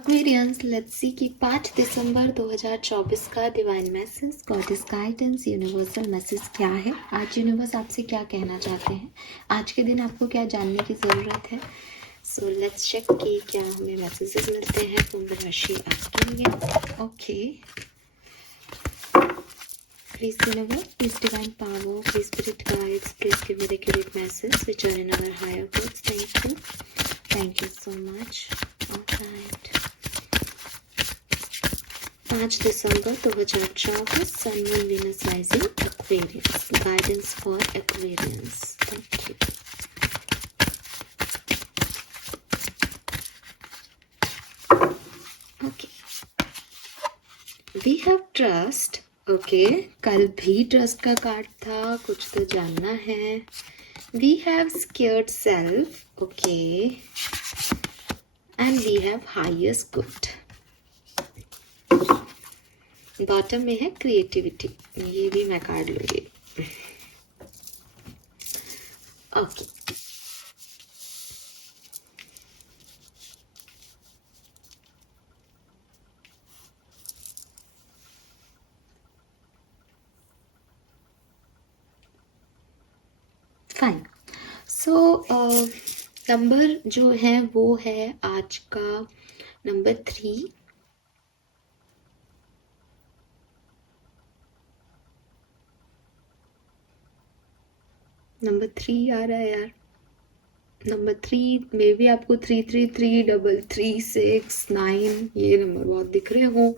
Aquarians, let's see कि 5 December 2024 का divine message, goddess guidance, universal message क्या है। आज यूनिवर्स आपसे क्या कहना चाहते हैं, आज के दिन आपको क्या जानने की ज़रूरत है। सो लेट्स चेक कि क्या हमें मैसेजेस मिलते हैं कुंभ राशि आपके लिए। Okay, please universe, please divine power, please spirit guides, please give me the accurate message which are in our higher thoughts. Thank you so much. Alright, 5 December 2024, sun moon Venus rising Aquarians, guidance for Aquarians. Thank you. Okay, we have trust. Okay, कल भी trust का card था, कुछ तो जानना है। We have scared self. Okay, and we have highest good. Bottom में है क्रिएटिविटी, ये भी मैं कार्ड लूंगी। Okay, fine. सो नंबर जो है वो है आज का नंबर 3। नंबर 3 आ रहा है यार। नंबर 3 मे भी आपको 3333369 ये नंबर बहुत दिख रहे हो,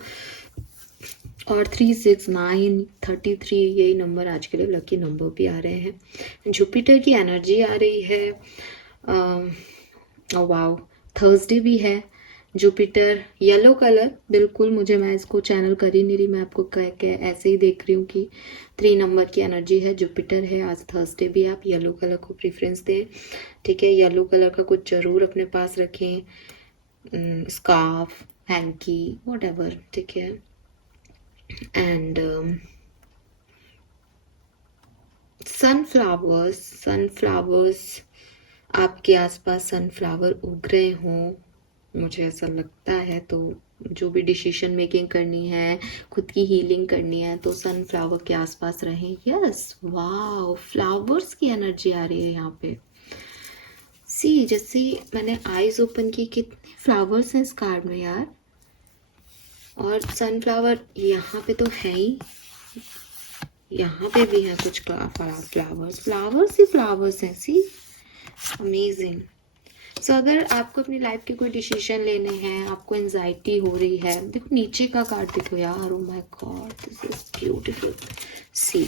और 36933 यही नंबर आज के लिए लकी नंबर भी आ रहे हैं। जुपिटर की एनर्जी आ रही है। वाओ, थर्सडे भी है। जुपिटर येलो कलर, बिल्कुल मुझे, मैं इसको चैनल कर ही नहीं रही, मैं आपको कह ऐसे ही देख रही हूँ कि 3 नंबर की एनर्जी है, जुपिटर है। आज थर्सडे भी आप येलो कलर को प्रेफरेंस दें, ठीक है। येलो कलर का कुछ जरूर अपने पास रखें, स्कार्फ, हैंकी, व्हाटएवर, ठीक है। एंड सनफ्लावर्स आपके आसपास सनफ्लावर उग रहे हों, मुझे ऐसा लगता है। तो जो भी डिसीजन मेकिंग करनी है, खुद की हीलिंग करनी है, तो सनफ्लावर के आसपास रहें। यस, वाओ, फ्लावर्स की एनर्जी आ रही है यहाँ पे। सी, जैसे मैंने आईज ओपन की, कितने फ्लावर्स हैं इस कार्ड में यार। और सनफ्लावर यहाँ पे तो है ही, यहाँ पे भी है कुछ फ्लावर्स ही फ्लावर्स हैं। सी, अमेजिंग। सो अगर आपको अपनी लाइफ के कोई डिसीजन लेने हैं, आपको एंजाइटी हो रही है, देखो नीचे का कार्ड देखो यार, oh my God, this is beautiful. See,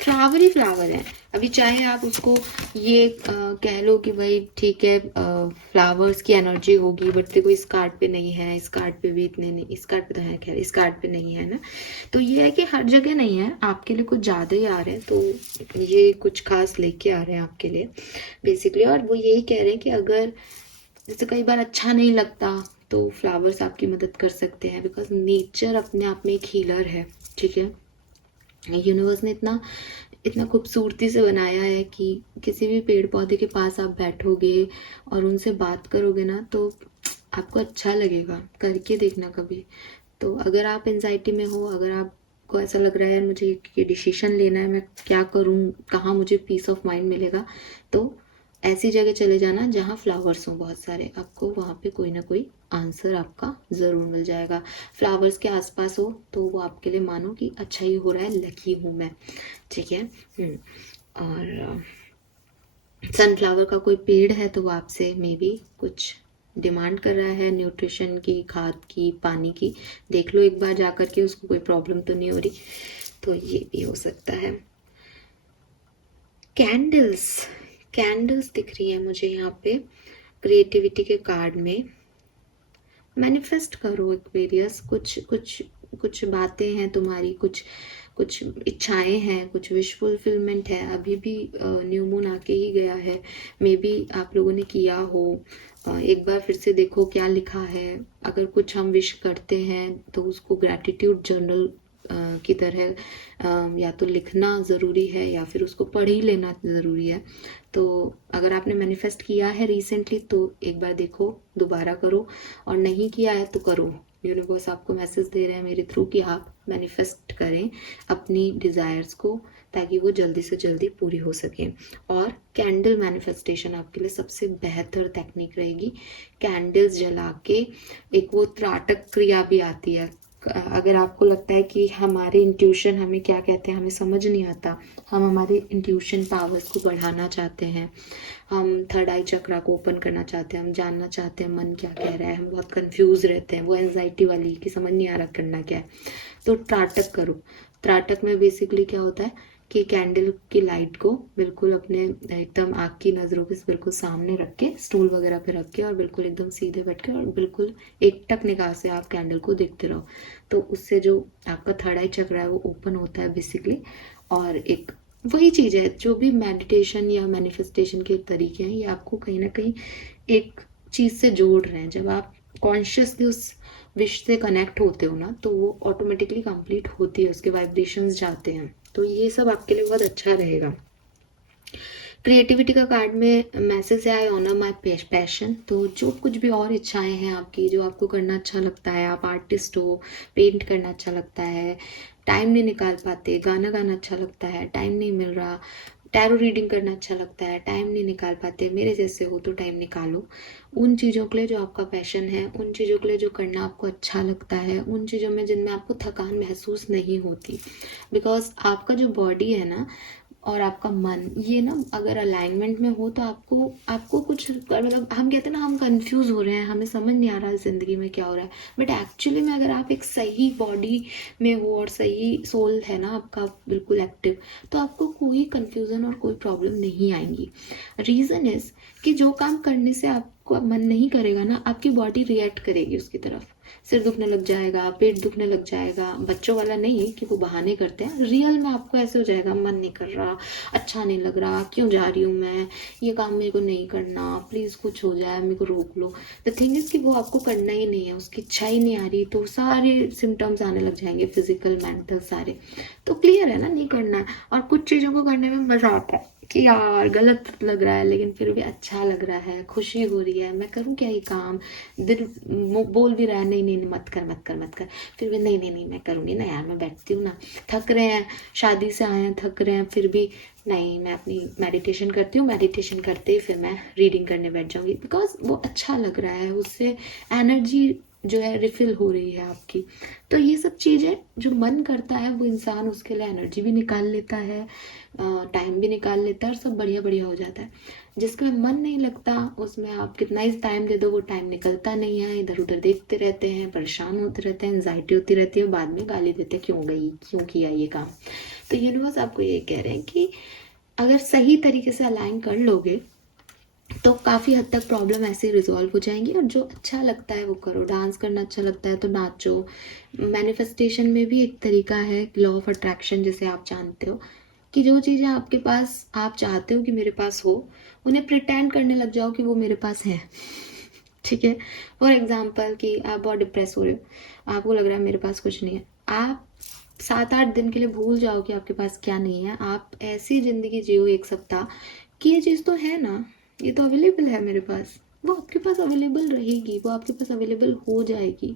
flower ही फ्लावर है। अभी चाहे आप उसको ये कह लो कि भाई ठीक है, फ्लावर्स की एनर्जी होगी, बट देखो इस कार्ड पे नहीं है, इस कार्ड पे भी इतने नहीं, इस कार्ड पे तो है, खैर इस कार्ड पे नहीं है ना। तो ये है कि हर जगह नहीं है, आपके लिए कुछ ज़्यादा ही आ रहे हैं, तो ये कुछ खास लेके आ रहे हैं आपके लिए बेसिकली। और वो यही कह रहे हैं कि अगर जैसे कई बार अच्छा नहीं लगता तो फ्लावर्स आपकी मदद कर सकते हैं, बिकॉज नेचर अपने आप में एक हीलर है, ठीक है। यूनिवर्स ने इतना इतना खूबसूरती से बनाया है कि किसी भी पेड़ पौधे के पास आप बैठोगे और उनसे बात करोगे ना, तो आपको अच्छा लगेगा, करके देखना कभी। तो अगर आप एंजाइटी में हो, अगर आपको ऐसा लग रहा है मुझे ये डिसीजन लेना है, मैं क्या करूँ, कहाँ मुझे पीस ऑफ माइंड मिलेगा, तो ऐसी जगह चले जाना जहाँ फ्लावर्स हों बहुत सारे, आपको वहाँ पे कोई ना कोई आंसर आपका ज़रूर मिल जाएगा। फ्लावर्स के आसपास हो तो वो आपके लिए मानो कि अच्छा ही हो रहा है, लकी हूँ मैं, ठीक है। और सनफ्लावर का कोई पेड़ है तो वो आपसे मे बी कुछ डिमांड कर रहा है, न्यूट्रिशन की, खाद की, पानी की। देख लो एक बार जा कर के, उसको कोई प्रॉब्लम तो नहीं हो रही, तो ये भी हो सकता है। कैंडल्स दिख रही है मुझे यहाँ पे क्रिएटिविटी के कार्ड में। मैनिफेस्ट करो एक्वेरियस, कुछ बातें हैं तुम्हारी, कुछ इच्छाएं हैं, कुछ विश फुलफिलमेंट है। अभी भी न्यू मून आके ही गया है, मे बी आप लोगों ने किया हो। एक बार फिर से देखो क्या लिखा है। अगर कुछ हम विश करते हैं तो उसको ग्रैटिट्यूड जर्नल की तरह या तो लिखना ज़रूरी है या फिर उसको पढ़ ही लेना ज़रूरी है। तो अगर आपने मैनिफेस्ट किया है रिसेंटली तो एक बार देखो, दोबारा करो, और नहीं किया है तो करो। यूनिवर्स आपको मैसेज दे रहे हैं मेरे थ्रू कि आप मैनिफेस्ट करें अपनी डिज़ायर्स को, ताकि वो जल्दी से जल्दी पूरी हो सके। और कैंडल मैनिफेस्टेशन आपके लिए सबसे बेहतर टेक्निक रहेगी। कैंडल्स जला के, एक वो त्राटक क्रिया भी आती है। अगर आपको लगता है कि हमारे इंट्यूशन हमें क्या कहते हैं हमें समझ नहीं आता, हम हमारे इंट्यूशन पावर्स को बढ़ाना चाहते हैं, हम थर्ड आई चक्रा को ओपन करना चाहते हैं, हम जानना चाहते हैं मन क्या कह रहा है, हम बहुत कंफ्यूज रहते हैं, वो एंजाइटी वाली कि समझ नहीं आ रहा करना क्या है, तो त्राटक करो। त्राटक में बेसिकली क्या होता है कि कैंडल की लाइट को बिल्कुल अपने एकदम आँख की नज़रों के बिल्कुल सामने रख के, स्टूल वगैरह पे रख के, और बिल्कुल एकदम सीधे बैठ के, और बिल्कुल एकटक निगाह से आप कैंडल को देखते रहो। तो उससे जो आपका थर्ड आई चक्र है वो ओपन होता है बेसिकली। और एक वही चीज़ है, जो भी मेडिटेशन या मैनिफेस्टेशन के तरीके हैं, ये आपको कहीं ना कहीं एक चीज़ से जोड़ रहे हैं। जब आप कॉन्शियसली उस विश से कनेक्ट होते हो ना, तो वो ऑटोमेटिकली कंप्लीट होती है, उसके वाइब्रेशंस जाते हैं। तो ये सब आपके लिए बहुत अच्छा रहेगा। क्रिएटिविटी का कार्ड में मैसेज है, आई ऑनर माई पैशन। तो जो कुछ भी और इच्छाएं हैं आपकी, जो आपको करना अच्छा लगता है, आप आर्टिस्ट हो, पेंट करना अच्छा लगता है, टाइम नहीं निकाल पाते, गाना गाना अच्छा लगता है, टाइम नहीं मिल रहा, टैरो रीडिंग करना अच्छा लगता है, टाइम नहीं निकाल पाते, मेरे जैसे हो तो टाइम निकालो। उन चीज़ों के लिए जो आपका पैशन है, उन चीज़ों के लिए जो करना आपको अच्छा लगता है, उन चीज़ों में जिनमें आपको थकान महसूस नहीं होती। बिकॉज आपका जो बॉडी है ना और आपका मन, ये ना अगर अलाइनमेंट में हो तो आपको आपको कुछ मतलब, हम कहते हैं ना हम कंफ्यूज हो रहे हैं, हमें समझ नहीं आ रहा है ज़िंदगी में क्या हो रहा है, बट एक्चुअली में अगर आप एक सही बॉडी में हो और सही सोल है ना आपका बिल्कुल एक्टिव, तो आपको कोई कंफ्यूजन और कोई प्रॉब्लम नहीं आएंगी। रीज़न इज़ कि जो काम करने से आपको मन नहीं करेगा ना, आपकी बॉडी रिएक्ट करेगी उसकी तरफ। सिर दुखने लग जाएगा, पेट दुखने लग जाएगा, बच्चों वाला नहीं कि वो बहाने करते हैं, रियल में आपको ऐसे हो जाएगा, मन नहीं कर रहा, अच्छा नहीं लग रहा, क्यों जा रही हूँ मैं, ये काम मेरे को नहीं करना, प्लीज़ कुछ हो जाए, मेरे को रोक लो। द थिंग इज़ कि वो आपको करना ही नहीं है, उसकी इच्छा ही नहीं आ रही, तो सारे सिम्टम्स आने लग जाएंगे, फिजिकल मेंटल सारे। तो क्लियर है ना, नहीं करना है। और कुछ चीज़ों को करने में मज़ा आता है कि यार गलत लग रहा है लेकिन फिर भी अच्छा लग रहा है, खुशी हो रही है, मैं करूँ क्या ये काम, दिल बोल भी रहा है नहीं नहीं नहीं मत कर मत कर मत कर, फिर भी नहीं नहीं नहीं मैं करूँगी ना यार, मैं बैठती हूँ ना, थक रहे हैं, शादी से आए हैं थक रहे हैं, फिर भी नहीं मैं अपनी मेडिटेशन करती हूँ, मेडिटेशन करते ही फिर मैं रीडिंग करने बैठ जाऊँगी, बिकॉज वो अच्छा लग रहा है, उससे एनर्जी जो है रिफिल हो रही है आपकी। तो ये सब चीज़ें जो मन करता है वो इंसान उसके लिए एनर्जी भी निकाल लेता है, टाइम भी निकाल लेता है, और सब बढ़िया बढ़िया हो जाता है। जिसके में मन नहीं लगता उसमें आप कितना ही टाइम दे दो, वो टाइम निकलता नहीं है, इधर उधर देखते रहते हैं, परेशान होते रहते हैं, एंजाइटी होती रहती है, बाद में गाली देते हैं क्यों गई, क्यों किया ये काम। तो यूनिवर्स आपको ये कह रहे हैं कि अगर सही तरीके से अलाइन कर लोगे तो काफ़ी हद तक प्रॉब्लम ऐसे ही रिजॉल्व हो जाएंगी। और जो अच्छा लगता है वो करो, डांस करना अच्छा लगता है तो नाचो। मैनिफेस्टेशन में भी एक तरीका है, लॉ ऑफ अट्रैक्शन जिसे आप जानते हो, कि जो चीज़ें आपके पास आप चाहते हो कि मेरे पास हो, उन्हें प्रिटेंड करने लग जाओ कि वो मेरे पास है। ठीक है, फॉर एग्जाम्पल कि आप बहुत डिप्रेस हो रहे हो, आपको लग रहा है मेरे पास कुछ नहीं है, आप 7-8 दिन के लिए भूल जाओ कि आपके पास क्या नहीं है, आप ऐसी ज़िंदगी जियो एक सप्ताह कि ये चीज़ तो है ना, ये तो अवेलेबल है मेरे पास, वो आपके पास अवेलेबल रहेगी, वो आपके पास अवेलेबल हो जाएगी।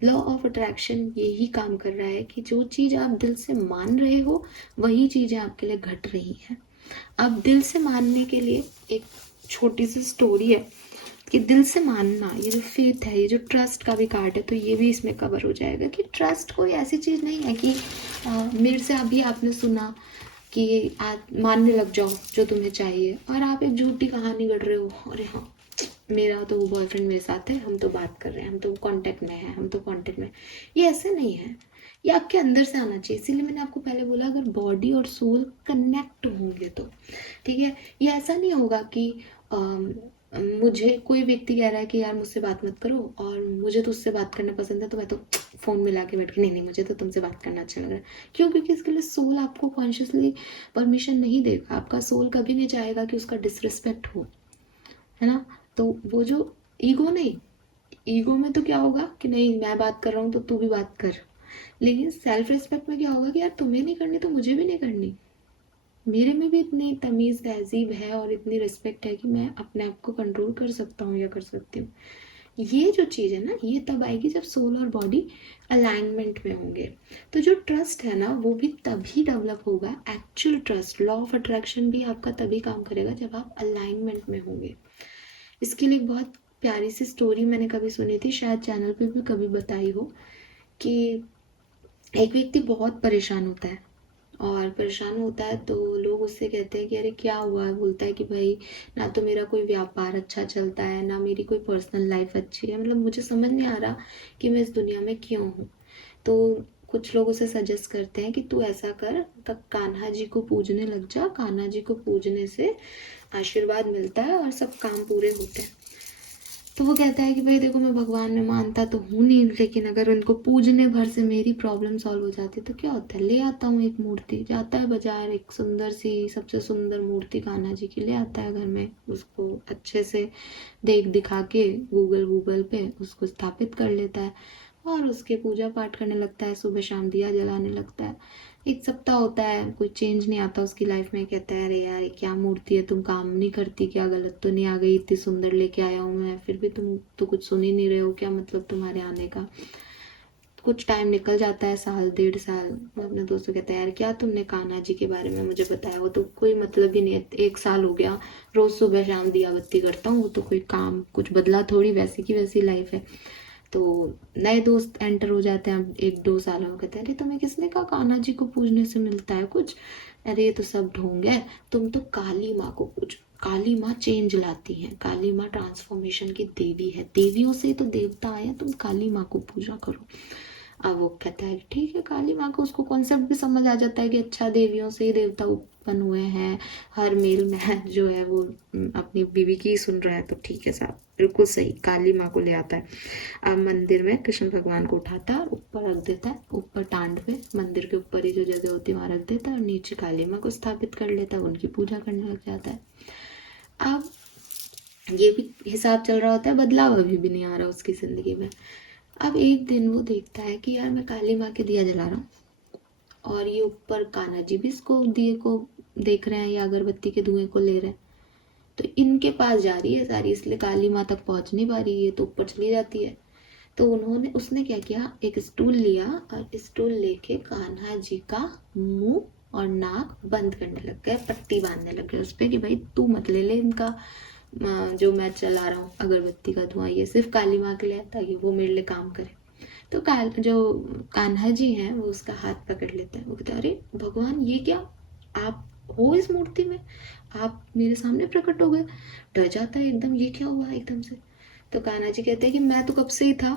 लॉ ऑफ अट्रैक्शन यही काम कर रहा है कि जो चीज़ आप दिल से मान रहे हो वही चीज़ें आपके लिए घट रही हैं। अब दिल से मानने के लिए एक छोटी सी स्टोरी है कि दिल से मानना, ये जो फेथ है, ये जो ट्रस्ट का भी कार्ड है, तो ये भी इसमें कवर हो जाएगा कि ट्रस्ट कोई ऐसी चीज़ नहीं है कि मेरे से अभी आपने सुना कि मानने लग जाओ जो तुम्हें चाहिए, और आप एक झूठी कहानी गढ़ रहे हो, अरे हाँ मेरा तो वो बॉयफ्रेंड मेरे साथ है, हम तो बात कर रहे हैं, हम तो कांटेक्ट में हैं, हम तो कांटेक्ट में। ये ऐसे नहीं है, ये आपके अंदर से आना चाहिए। इसीलिए मैंने आपको पहले बोला अगर बॉडी और सोल कनेक्ट होंगे तो ठीक है। ये ऐसा नहीं होगा कि मुझे कोई व्यक्ति कह रहा है कि यार मुझसे बात मत करो और मुझे तो उससे बात करना पसंद है, तो मैं तो फ़ोन मिला के बैठ के नहीं नहीं मुझे तो तुमसे बात करना अच्छा लग रहा है। क्यों? क्योंकि इसके लिए सोल आपको कॉन्शियसली परमिशन नहीं देगा। आपका सोल कभी नहीं चाहेगा कि उसका डिसरिस्पेक्ट हो, है ना। तो वो जो ईगो नहीं, ईगो में तो क्या होगा कि नहीं मैं बात कर रहा हूँ तो तू भी बात कर, लेकिन सेल्फ रिस्पेक्ट में क्या होगा कि यार तुम्हें नहीं करनी तो मुझे भी नहीं करनी, मेरे में भी इतनी तमीज़ तहजीब है और इतनी रिस्पेक्ट है कि मैं अपने आप को कंट्रोल कर सकता हूँ या कर सकती हूँ। ये जो चीज़ है ना, ये तब आएगी जब सोल और बॉडी अलाइनमेंट में होंगे। तो जो ट्रस्ट है ना, वो भी तभी डेवलप होगा, actual trust, law of attraction भी आपका तभी काम करेगा जब आप अलाइनमेंट में होंगे। इसके लिए एक बहुत प्यारी सी स्टोरी मैंने कभी सुनी थी, शायद चैनल पे भी कभी बताई हो, कि एक व्यक्ति बहुत परेशान होता है, और परेशान होता है तो लोग उससे कहते हैं कि अरे क्या हुआ है, बोलता है कि भाई ना तो मेरा कोई व्यापार अच्छा चलता है, ना मेरी कोई पर्सनल लाइफ अच्छी है, मतलब मुझे समझ नहीं आ रहा कि मैं इस दुनिया में क्यों हूँ। तो कुछ लोग उसे सजेस्ट करते हैं कि तू ऐसा कर, तब कान्हा जी को पूजने लग जा, कान्हा जी को पूजने से आशीर्वाद मिलता है और सब काम पूरे होते हैं। तो वो कहता है कि भाई देखो, मैं भगवान में मानता तो हूँ नहीं, लेकिन अगर उनको पूजने भर से मेरी प्रॉब्लम सॉल्व हो जाती तो क्या होता है, ले आता हूँ एक मूर्ति। जाता है बाजार, एक सुंदर सी, सबसे सुंदर मूर्ति कान्हा जी की ले आता है घर में, उसको अच्छे से देख दिखा के गूगल पे उसको स्थापित कर लेता है और उसके पूजा पाठ करने लगता है, सुबह शाम दिया जलाने लगता है। एक सप्ताह होता है, कोई चेंज नहीं आता उसकी लाइफ में। कहता है अरे यार क्या मूर्ति है, तुम काम नहीं करती क्या, गलत तो नहीं आ गई, इतनी सुंदर लेके आया हूँ मैं, फिर भी तुम तो कुछ सुन ही नहीं रहे हो, क्या मतलब तुम्हारे आने का। कुछ टाइम निकल जाता है, साल 1.5 साल। मैं अपने दोस्तों कहता है यार क्या तुमने कान्हा जी के बारे में मुझे बताया, वो तो कोई मतलब ही नहीं है, 1 साल हो गया रोज सुबह शाम दिया बत्ती करता हूँ, वो तो कोई काम कुछ बदला थोड़ी, वैसी की वैसी लाइफ है। तो नए दोस्त एंटर हो जाते हैं 1-2 साल में, कहते हैं अरे तुम्हें किसने कहा कान्हा जी को पूजने से मिलता है कुछ, अरे ये तो सब ढोंग है, तुम तो काली माँ को पूजो, काली माँ चेंज लाती है, काली माँ ट्रांसफॉर्मेशन की देवी है, देवियों से तो देवता आए, तुम काली माँ को पूजा करो। अब वो कहता है ठीक है काली माँ को, उसको कॉन्सेप्ट भी समझ आ जाता है कि अच्छा देवियों से ही देवता उत्पन्न हुए हैं, हर मेल में जो है वो अपनी बीवी की ही सुन रहा है, तो ठीक है साहब बिल्कुल सही, काली माँ को ले आता है। अब मंदिर में कृष्ण भगवान को उठाता है और ऊपर रख देता है, ऊपर टांड पे, मंदिर के ऊपर ही जो जगह होती है वहाँ रख देता है, और नीचे काली माँ को स्थापित कर लेता है, उनकी पूजा करने लग जाता है। अब ये भी हिसाब चल रहा होता है, बदलाव अभी भी नहीं आ रहा उसकी ज़िंदगी में। अब एक दिन वो देखता है कि यार मैं काली माँ के दिया जला रहा हूँ, और ये ऊपर कान्हा जी भी इसको दिए को देख रहे हैं या अगरबत्ती के धुएं को ले रहे हैं, तो इनके पास जा रही है सारी, इसलिए काली माँ तक पहुँच नहीं पा रही है, तो ऊपर चली जाती है। तो उसने क्या किया, एक स्टूल लिया और स्टूल लेके कान्हा जी का मुंह और नाक बंद करने लग गए, पट्टी बांधने लग गए उस पर कि भाई तू मत ले इनका जो मैं चला रहा हूँ अगरबत्ती का धुआं, ये सिर्फ काली माँ के लिए, ताकि वो मेरे लिए काम करे। तो जो कान्हा जी हैं वो उसका हाथ पकड़ लेते हैं, वो कहते हैं अरे भगवान ये क्या, आप हो इस मूर्ति में, आप मेरे सामने प्रकट हो गए। डर जाता है एकदम, ये क्या हुआ एकदम से। तो कान्हा जी कहते हैं कि मैं तो कब से ही था,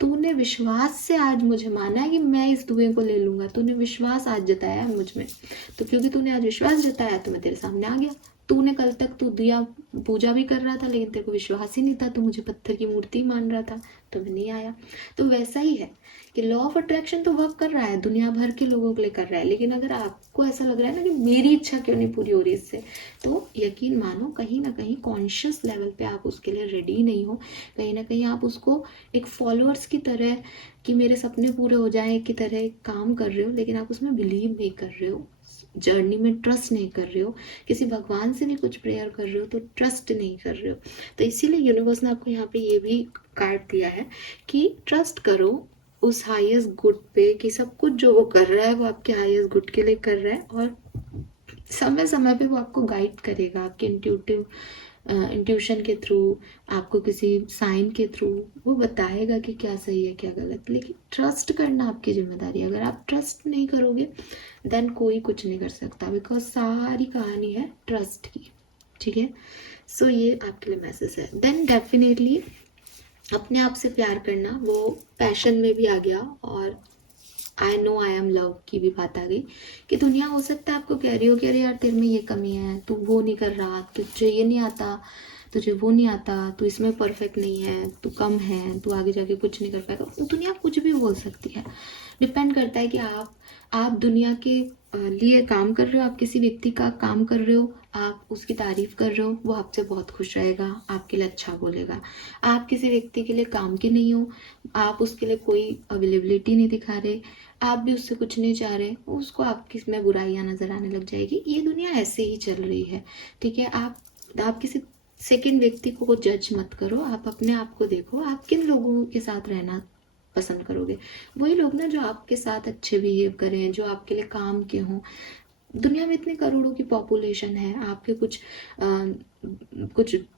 तूने विश्वास से आज मुझे माना है कि मैं इस धुएं को ले लूंगा, तूने विश्वास आज जताया है मुझ में, तो क्योंकि तूने आज विश्वास जताया तो मैं तेरे सामने आ गया। तूने कल तक तू दिया पूजा भी कर रहा था, लेकिन तेरे को विश्वास ही नहीं था, तू मुझे पत्थर की मूर्ति मान रहा था, तो मैं नहीं आया। तो वैसा ही है कि लॉ ऑफ अट्रैक्शन तो वर्क कर रहा है, दुनिया भर के लोगों के लिए कर रहा है, लेकिन अगर आपको ऐसा लग रहा है ना कि मेरी इच्छा क्यों नहीं पूरी हो रही इससे, तो यकीन मानो कहीं ना कहीं कॉन्शियस लेवल पे आप उसके लिए रेडी नहीं हो, कहीं ना कहीं आप उसको एक फॉलोअर्स की तरह कि मेरे सपने पूरे हो जाए की तरह काम कर रहे हो, लेकिन आप उसमें बिलीव नहीं कर रहे हो, जर्नी में ट्रस्ट नहीं कर रहे हो, किसी भगवान से भी कुछ प्रेयर कर रहे हो तो ट्रस्ट नहीं कर रहे हो। तो इसीलिए यूनिवर्स ने आपको यहाँ पे ये भी कार्ड दिया है कि ट्रस्ट करो उस हाईएस्ट गुड पे, कि सब कुछ जो वो कर रहा है वो आपके हाईएस्ट गुड के लिए कर रहा है, और समय समय पे वो आपको गाइड करेगा, आपके इंट्यूशन के थ्रू, आपको किसी साइन के थ्रू वो बताएगा कि क्या सही है क्या गलत। लेकिन ट्रस्ट करना आपकी जिम्मेदारी है, अगर आप ट्रस्ट नहीं करोगे देन कोई कुछ नहीं कर सकता, बिकॉज सारी कहानी है ट्रस्ट की। ठीक है, सो ये आपके लिए मैसेज है। देन डेफिनेटली अपने आप से प्यार करना, वो पैशन में भी आ गया, और I know I am love की भी बात आ गई कि दुनिया हो सकता है आपको कह रही हो कि अरे यार तेरे में ये कमी है, तू वो नहीं कर रहा, तुझे ये नहीं आता, तुझे वो नहीं आता, तू इसमें परफेक्ट नहीं है, तू कम है, तू आगे जाके कुछ नहीं कर पाएगा। दुनिया कुछ भी बोल सकती है। डिपेंड करता है कि आप दुनिया के लिए काम कर रहे हो, आप किसी व्यक्ति का काम कर रहे हो, आप उसकी तारीफ कर रहे हो, वो आपसे बहुत खुश रहेगा, आपके लिए अच्छा बोलेगा। आप किसी व्यक्ति के लिए काम के नहीं हो, आप उसके लिए कोई अवेलेबिलिटी नहीं दिखा रहे, आप भी उससे कुछ नहीं चाह रहे, उसको आपकी में बुराइयां नजर आने लग जाएगी। ये दुनिया ऐसे ही चल रही है, ठीक है। आप किसी सेकंड व्यक्ति को जज मत करो, आप अपने आप को देखो, आप किन लोगों के साथ रहना पसंद करोगे। वही लोग ना जो आपके साथ अच्छे बिहेव करें, जो आपके लिए काम के हों। दुनिया में इतने करोड़ों की पॉपुलेशन है, आपके कुछ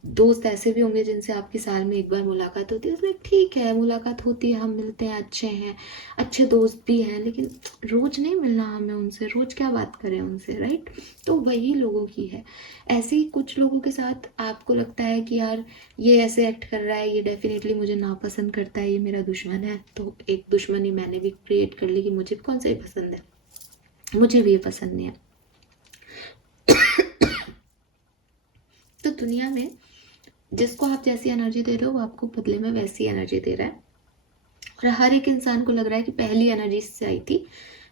दोस्त ऐसे भी होंगे जिनसे आपकी साल में एक बार मुलाकात होती है, उसमें ठीक है, मुलाकात होती है, हम मिलते हैं, अच्छे हैं, अच्छे दोस्त भी हैं, लेकिन रोज नहीं मिलना हमें उनसे, रोज क्या बात करें उनसे, राइट। तो वही लोगों की है। ऐसे ही कुछ लोगों के साथ आपको लगता है कि यार ये ऐसे एक्ट कर रहा है, ये डेफिनेटली मुझे नापसंद करता है, ये मेरा दुश्मन है, तो एक दुश्मनी मैंने भी क्रिएट कर ली कि मुझे कौन सा ही पसंद है, मुझे भी ये पसंद नहीं है। तो दुनिया में जिसको आप जैसी एनर्जी दे रहे हो वो आपको बदले में वैसी एनर्जी दे रहा है। और हर एक इंसान को लग रहा है कि पहली एनर्जी इससे आई थी,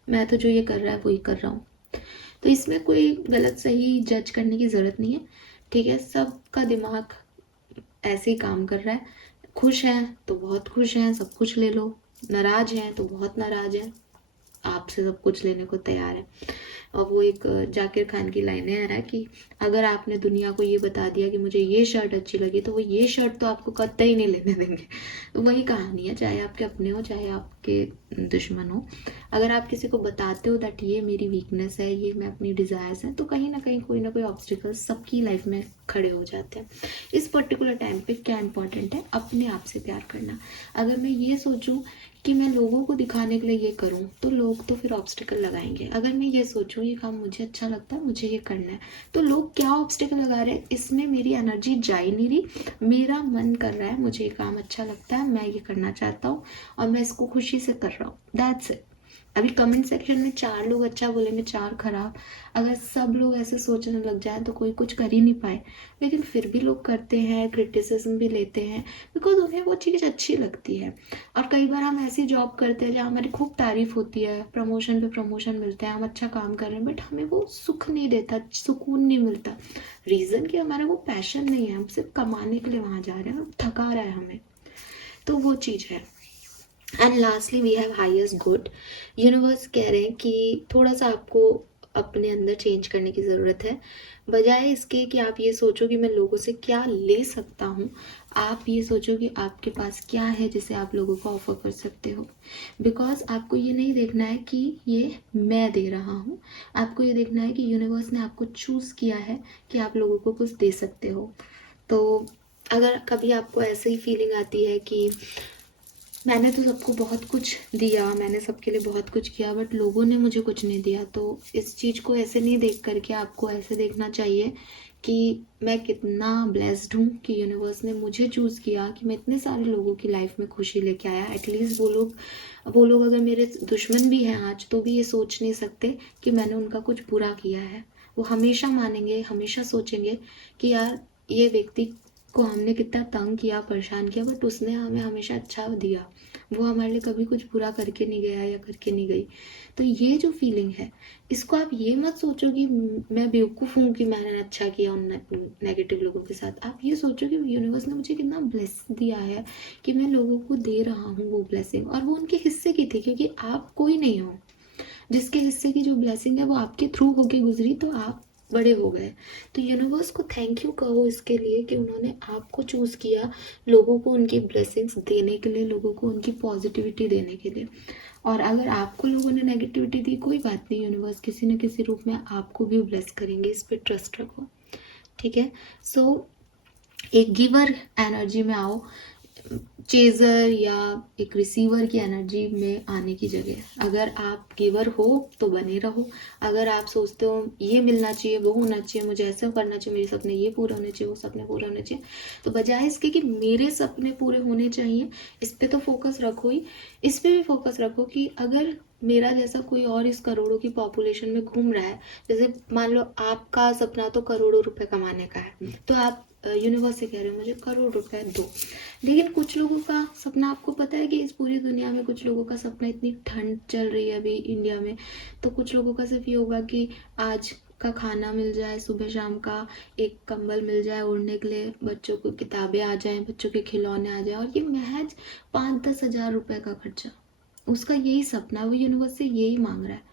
मैं तो जो ये कर रहा है वही कर रहा हूँ। तो इसमें कोई गलत सही जज करने की ज़रूरत नहीं है, ठीक है। सबका दिमाग ऐसे ही काम कर रहा है। खुश हैं तो बहुत खुश हैं, सब कुछ ले लो, नाराज हैं तो बहुत नाराज हैं, आपसे सब कुछ लेने को तैयार है। और वो एक जाकिर खान की लाइनें आ रहा है कि अगर आपने दुनिया को ये बता दिया कि मुझे ये शर्ट अच्छी लगी, तो वो ये शर्ट तो आपको कतई नहीं लेने देंगे। तो वही कहानी है, चाहे आपके अपने हो चाहे आपके दुश्मन हो। अगर आप किसी को बताते हो दैट ये मेरी वीकनेस है, ये मैं अपनी डिज़ायर्स हैं, तो कहीं ना कहीं कोई ना कोई ऑब्स्टिकल्स सबकी लाइफ में खड़े हो जाते हैं। इस पर्टिकुलर टाइम पे क्या इंपॉर्टेंट है, अपने आप से प्यार करना। अगर मैं ये सोचूं कि मैं लोगों को दिखाने के लिए ये करूं, तो लोग तो फिर ऑब्स्टिकल लगाएंगे। अगर मैं ये सोचूं ये काम मुझे अच्छा लगता है, मुझे ये करना है, तो लोग क्या ऑब्स्टिकल लगा रहे हैं, इसमें मेरी एनर्जी जा ही नहीं रही। मेरा मन कर रहा है, मुझे ये काम अच्छा लगता है, मैं ये करना चाहता हूँ और मैं इसको खुशी से कर रहा हूँ, दैट्स इट। अभी कमेंट सेक्शन में 4 लोग अच्छा बोलेंगे, 4 खराब। अगर सब लोग ऐसे सोचने लग जाए तो कोई कुछ कर ही नहीं पाए, लेकिन फिर भी लोग करते हैं, क्रिटिसिज्म भी लेते हैं, बिकॉज उन्हें वो चीज़ अच्छी लगती है। और कई बार हम ऐसी जॉब करते हैं जहाँ हमारी खूब तारीफ होती है, प्रमोशन पे प्रमोशन मिलते हैं, हम अच्छा काम कर रहे हैं, बट हमें वो सुख नहीं देता, सुकून नहीं मिलता। रीज़न कि हमारा वो पैशन नहीं है, हम सिर्फ कमाने के लिए वहाँ जा रहे हैं और थका रहा है हमें। तो वो चीज़ है। And lastly we have highest good. Universe कह रहे हैं कि थोड़ा सा आपको अपने अंदर चेंज करने की ज़रूरत है। बजाय इसके कि आप ये सोचो कि मैं लोगों से क्या ले सकता हूँ, आप ये सोचो कि आपके पास क्या है जिसे आप लोगों को ऑफर कर सकते हो। बिकॉज आपको ये नहीं देखना है कि ये मैं दे रहा हूँ, आपको ये देखना है कि यूनिवर्स ने आपको चूज़ किया है कि आप लोगों को कुछ दे सकते हो। तो अगर कभी आपको ऐसे ही फीलिंग आती है कि मैंने तो सबको बहुत कुछ दिया, मैंने सबके लिए बहुत कुछ किया, बट लोगों ने मुझे कुछ नहीं दिया, तो इस चीज़ को ऐसे नहीं देख करके आपको ऐसे देखना चाहिए कि मैं कितना ब्लेस्ड हूँ कि यूनिवर्स ने मुझे चूज़ किया, कि मैं इतने सारे लोगों की लाइफ में खुशी लेके आया। एटलीस्ट वो लोग अगर मेरे दुश्मन भी हैं आज, तो भी ये सोच नहीं सकते कि मैंने उनका कुछ बुरा किया है। वो हमेशा मानेंगे, हमेशा सोचेंगे कि यार ये व्यक्ति को हमने कितना तंग किया, परेशान किया, बट उसने हमें हमेशा अच्छा दिया, वो हमारे लिए कभी कुछ बुरा करके नहीं गया या करके नहीं गई। तो ये जो फीलिंग है, इसको आप ये मत सोचो कि मैं बेवकूफ़ हूँ कि मैंने अच्छा किया उन नेगेटिव लोगों के साथ। आप ये सोचो कि यूनिवर्स ने मुझे कितना ब्लेस दिया है कि मैं लोगों को दे रहा हूँ वो ब्लेसिंग, और वो उनके हिस्से की थी, क्योंकि आप कोई नहीं हो। जिसके हिस्से की जो ब्लेसिंग है वो आपके थ्रू होके गुजरी, तो आप बड़े हो गए। तो यूनिवर्स को थैंक यू कहो इसके लिए कि उन्होंने आपको चूज़ किया लोगों को उनकी ब्लेसिंग्स देने के लिए, लोगों को उनकी पॉजिटिविटी देने के लिए। और अगर आपको लोगों ने नेगेटिविटी दी, कोई बात नहीं, यूनिवर्स किसी न किसी रूप में आपको भी ब्लेस करेंगे, इस पर ट्रस्ट रखो, ठीक है। सो एक गिवर एनर्जी में आओ, चेजर या एक रिसीवर की एनर्जी में आने की जगह अगर आप गिवर हो तो बने रहो। अगर आप सोचते हो ये मिलना चाहिए, वो होना चाहिए, मुझे ऐसा करना चाहिए, मेरे सपने ये पूरे होने चाहिए, वो सपने पूरे होने चाहिए, तो बजाय इसके कि मेरे सपने पूरे होने चाहिए, इस पे तो फोकस रखो ही। इस पे भी फोकस रखो कि अगर मेरा जैसा कोई और इस करोड़ों की पॉपुलेशन में घूम रहा है, जैसे मान लो आपका सपना तो करोड़ों रुपए कमाने का है, तो आप यूनिवर्स से कह रहे हो मुझे करोड़ रुपए दो। लेकिन कुछ लोगों का सपना, आपको पता है कि इस पूरी दुनिया में कुछ लोगों का सपना, इतनी ठंड चल रही है अभी इंडिया में, तो कुछ लोगों का सिर्फ ये होगा कि आज का खाना मिल जाए, सुबह शाम का एक कंबल मिल जाए ओढ़ने के लिए, बच्चों को किताबें आ जाएं, बच्चों के खिलौने आ जाए, और ये महज 5-10 हज़ार रुपए का खर्चा। उसका यही सपना, वो यूनिवर्स से यही मांग रहा है।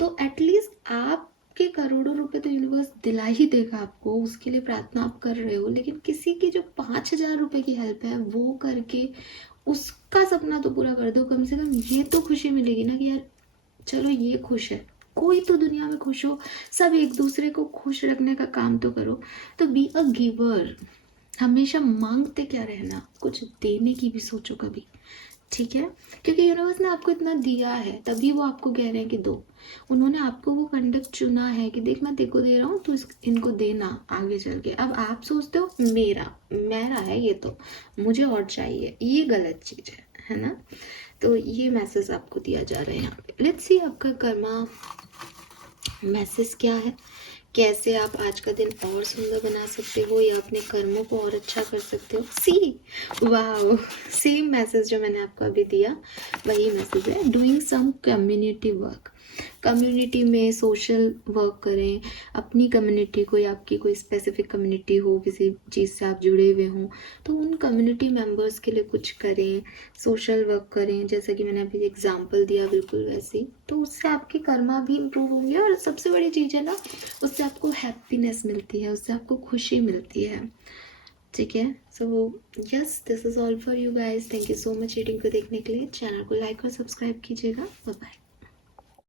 तो एटलीस्ट आपके करोड़ों रुपए तो यूनिवर्स दिला ही देगा आपको, उसके लिए प्रार्थना आप कर रहे हो, लेकिन किसी की जो 5,000 रुपए की हेल्प है वो करके उसका सपना तो पूरा कर दो। कम से कम ये तो खुशी मिलेगी ना कि यार चलो ये खुश है, कोई तो दुनिया में खुश हो, सब एक दूसरे को खुश रखने का काम तो करो। तो बी अ गिवर, हमेशा मांगते क्या रहना, कुछ देने की भी सोचो कभी, ठीक है? क्योंकि यूनिवर्स ने आपको इतना दिया है, तभी वो आपको कह रहे हैं कि दो। उन्होंने आपको वो कंडक्ट चुना है कि देख मैं तेको दे रहा हूँ, तो इनको देना आगे चल के। अब आप सोचते हो मेरा है ये, तो मुझे और चाहिए, ये गलत चीज़ है ना? तो ये मैसेज आपको दिया जा रहा है यहाँ पे। लेट्स सी आपका कर्मा मैसेज क्या है, कैसे आप आज का दिन और सुंदर बना सकते हो या अपने कर्मों को और अच्छा कर सकते हो। सी वाओ, सेम मैसेज जो मैंने आपको अभी दिया वही मैसेज है। Doing some community work, community में सोशल वर्क करें, अपनी कम्युनिटी को या आपकी कोई स्पेसिफिक कम्युनिटी हो, किसी चीज़ से आप जुड़े हुए हों, तो उन कम्युनिटी मेंबर्स के लिए कुछ करें, सोशल वर्क करें, जैसा कि मैंने अभी एग्जांपल दिया बिल्कुल वैसे ही। तो उससे आपके कर्मा भी इम्प्रूव होंगे, और सबसे बड़ी चीज़ है ना, उससे आपको हैप्पीनेस मिलती है, उससे आपको खुशी मिलती है, ठीक है? So yes, this is all for you guys. Thank you so much reading को देखने के लिए। चैनल को लाइक और सब्सक्राइब कीजिएगा। Bye bye.